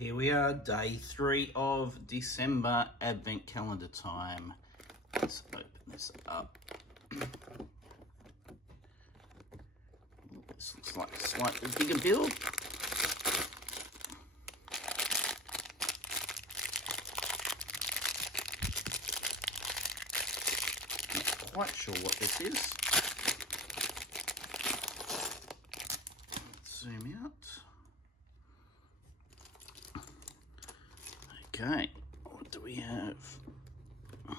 Here we are, day 3 of December Advent calendar time. Let's open this up. This looks like a slightly bigger build. Not quite sure what this is. Let's zoom out. Okay, what do we have? I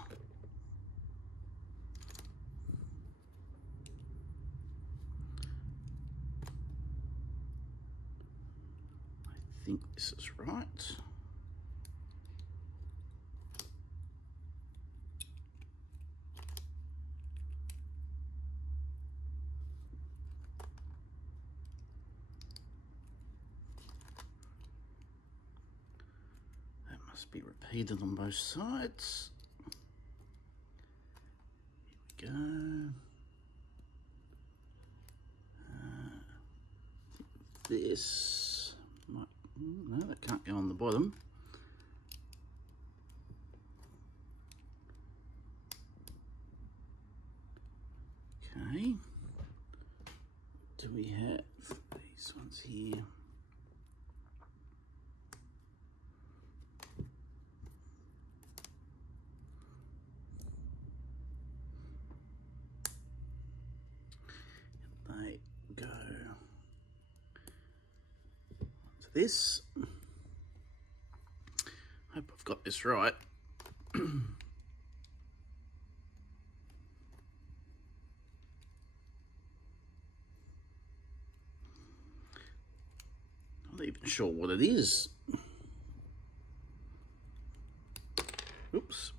think this is right. Must be repeated on both sides. Here we go. This might, no, that can't go on the bottom. Okay. Do we have these ones here? They go to this. Hope I've got this right. Not even sure what it is. Oops.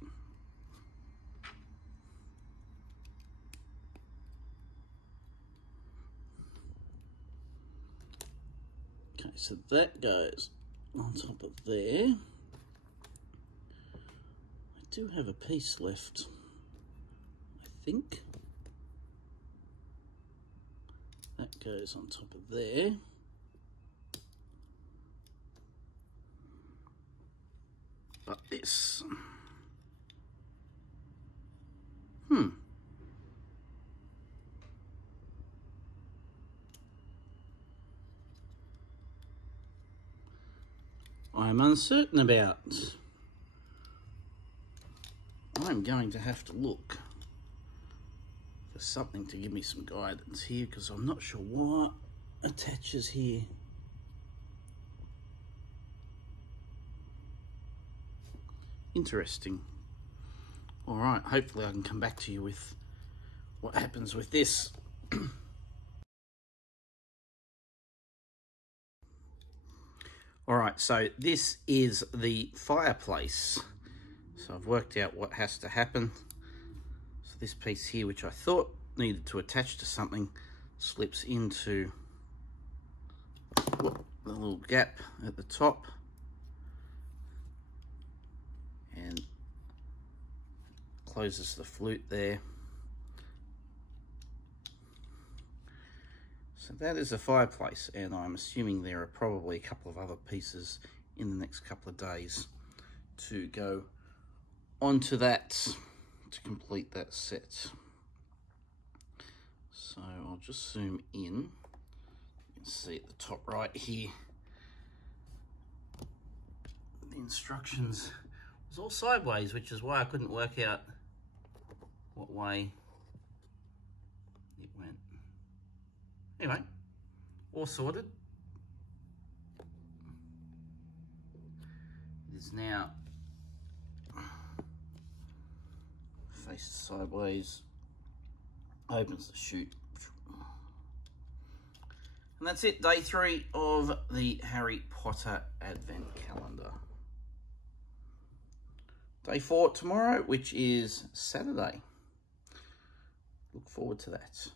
Okay, so that goes on top of there. I do have a piece left, I think. That goes on top of there. But this, I'm uncertain about. I'm going to have to look for something to give me some guidance here, because I'm not sure what attaches here. Interesting. All right, hopefully I can come back to you with what happens with this. All right, so this is the fireplace. So I've worked out what has to happen. So this piece here, which I thought needed to attach to something, slips into the little gap at the top and closes the flute there. So that is a fireplace, and I'm assuming there are probably a couple of other pieces in the next couple of days to go onto that to complete that set. So I'll just zoom in. You can see at the top right here, the instructions was all sideways, which is why I couldn't work out what way it went. Anyway, all sorted. It is now faces sideways, opens the chute. And that's it, day 3 of the Harry Potter Advent Calendar. Day 4 tomorrow, which is Saturday. Look forward to that.